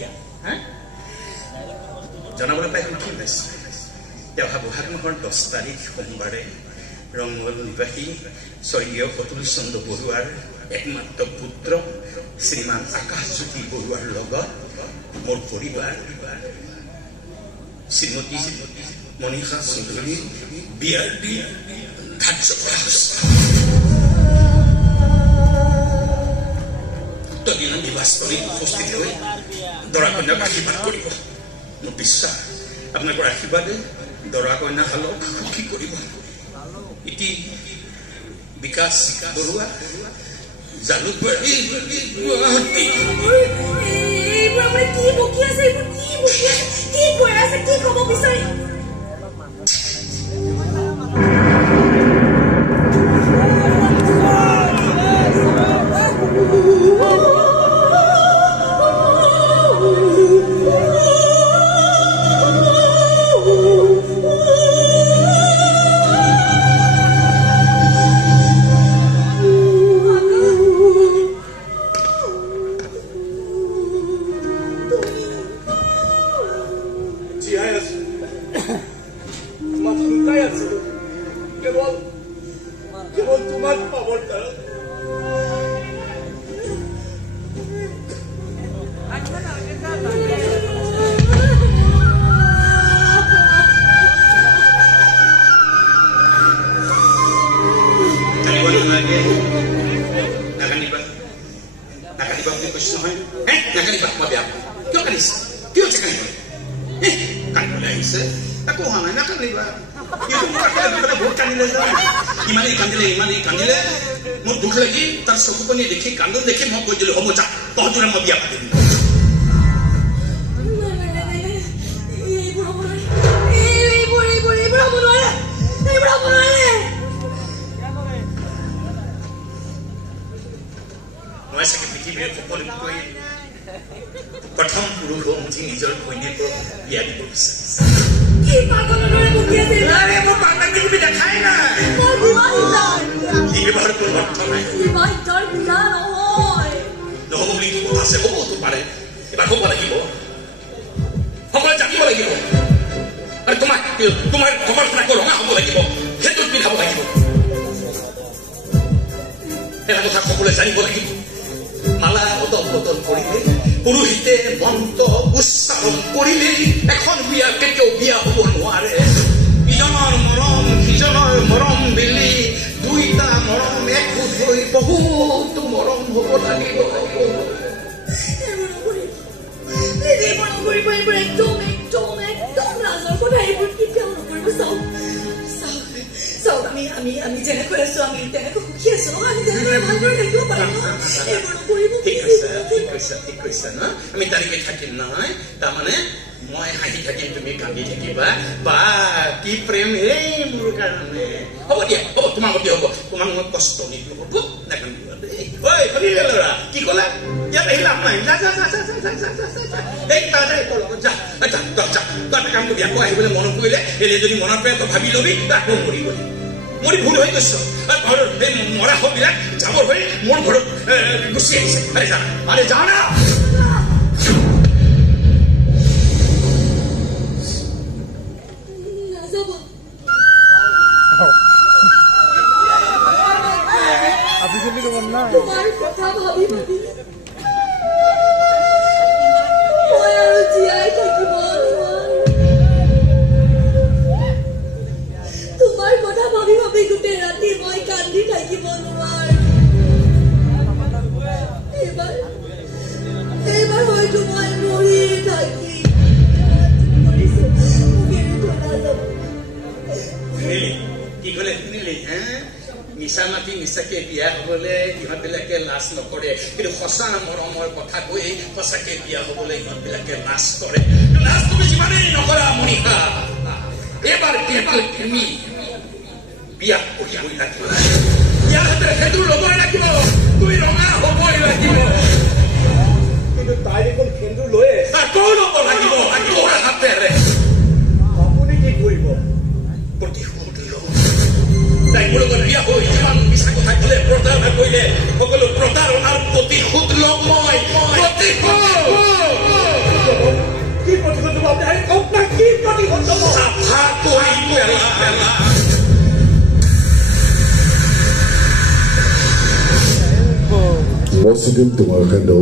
বিয়া হা জনাবলৈ পাই সুখী পাইছো অহা বহাগ মাহৰ 10 তাৰিখ সোমবাৰে ৰংমল নিবাসী স্বৰ্গীয় অতুল চন্দ্ৰ বৰুৱাৰ একমাত্ৰ পুত্ৰ শ্ৰীমান আকাশজ্যোতি বৰুৱাৰ লগত মোৰ পৰিবাৰ শ্ৰীমতী মনীষা চৌধুৰী বিয়াৰ দিন ধাৰ্য কৰা হৈছে তদিনা নিবাসস্থলীত উপস্থিত হৈ দৰা কন্যাক আশীৰ্বাদ কৰিব মোৰ বিশ্বাস আপোনালোকৰ আশীৰ্বাদে দৰা কন্যাহালক সুখী কৰিব ইতি বিকাশ বৰুৱা জালুকবাৰী গুৱাহাটী কি বকি আছে কি কৈ আছে কি ক'ব বিচাৰি মোৰ দুখ লাগি তাৰ চকু পানী দেখি কান্দন দেখি মই কৈ দিলো হ'ব যা তহঁতৰে মই বিয়া পাতিম মই চাগে পৃথিৱীৰ সকলোতকৈ প্ৰথম পুৰুষ হম যি নিজৰ ঘৈণীয়েকক বিয়া দিব বিচাৰিছে মোৰ পাগলামি তুমি দেখাই নাই ব্যৱহাৰ কৰিব অৰ্থ নাই নহ'ব বুলি কি কথা আছে হ'বতো পাৰে এবাৰ হ'ব লাগিব সকলোৱে জানিব লাগিব আৰু তোমাৰ খবৰ আকৌ ৰঙা হ'ব লাগিব সেইটোত পিন্ধাব লাগিব এটা কথা সকলোৱে জানিব লাগিব মালা বদল বদল কৰিলে পুৰোহিতে মন্ত্ৰ উচ্চাৰণ কৰিলে এখন বিয়া কেতিয়াও বিয়া হ'ব নোৱাৰে ইজনৰ মৰম সিজনৰ মৰম মিলি দুইটা মৰম একগোট হৈ বহুতো মৰম হ'ব লাগিব আমি যেনেকৈ আছো আমি তেনেকৈ সুখী আছো আমি তেনেদৰে ভালদৰে থাকিব পাৰিম ঠিক কৈছা ন আমি তাৰিখে থাকিম নহয় তাৰমানে মই হাঁহি থাকিম তুমি কান্দি থাকিবা বা কি প্ৰেম এই মোৰ কাৰণে হ'ব দিয়া হ'ব তোমাৰ মতে হ'ব তোমাক মই কষ্ট নিদিওঁ হ'ব নাকান্দিবা দেই ঐ শুনিলে ল'ৰা কি ক'লা ইয়াত আহি লাভ নাই যা এই তাই লগত যা তই কাম কৰি আকৌ আহিবলৈ মনত পৰিলে এনে যদি মনত পৰে তই ভাবি ল'বি আকৌ মৰি গ'লি মোৰ ভুল হৈ গৈছ ঘৰৰ এই মৰা হবিলাক যাবৰ হৈ মোৰ ঘৰত গুচি আহিছে আৰে যা না তোমাৰ কথা ভাবি ভাবি মই আৰু জীয়াই থাকিব তোমাৰ কথা ভাবি ভাবি গোটেই ৰাতি মই কান্দি থাকিব নোৱাৰো এইবাৰ হয়তো মই মৰি থাকি কি ক'লে শুনিলি মিছা মাতি মিছাকে বিয়া হবলৈ ইহঁতবিলাকে লাজ নকৰে কিন্তু সঁচা মৰমৰ কথা কৈ সঁচাকে বিয়া হবলৈ ইহঁতবিলাকে লাজ কৰে লাজ তুমি যিমানেই নকৰা মনীষা এবাৰ তুমি বিয়া কৰিবই লাগিব বিয়া হাতেৰে সেইটো ল'বই লাগিব তুমি ৰঙা হ'বই লাগিব কিন্তু তাই দেখোন সেন্দুৰ লৈয়ে আকৌ ল'ব লাগিব হাতেৰে আপুনি কি কৰিব প্ৰতিশোধ ল'ব তাই মোৰ লগত বিয়া হৈ যিমান মিছা কথা ক'লে প্ৰতাৰণা কৰিলে সকলো প্ৰতাৰণাৰ প্ৰতিশোধ ল'ম মই প্ৰতিশোধ কন্যা কি প্ৰতিশোধ ল'ব চাফা কৰি পেলা Masukin tumakan daw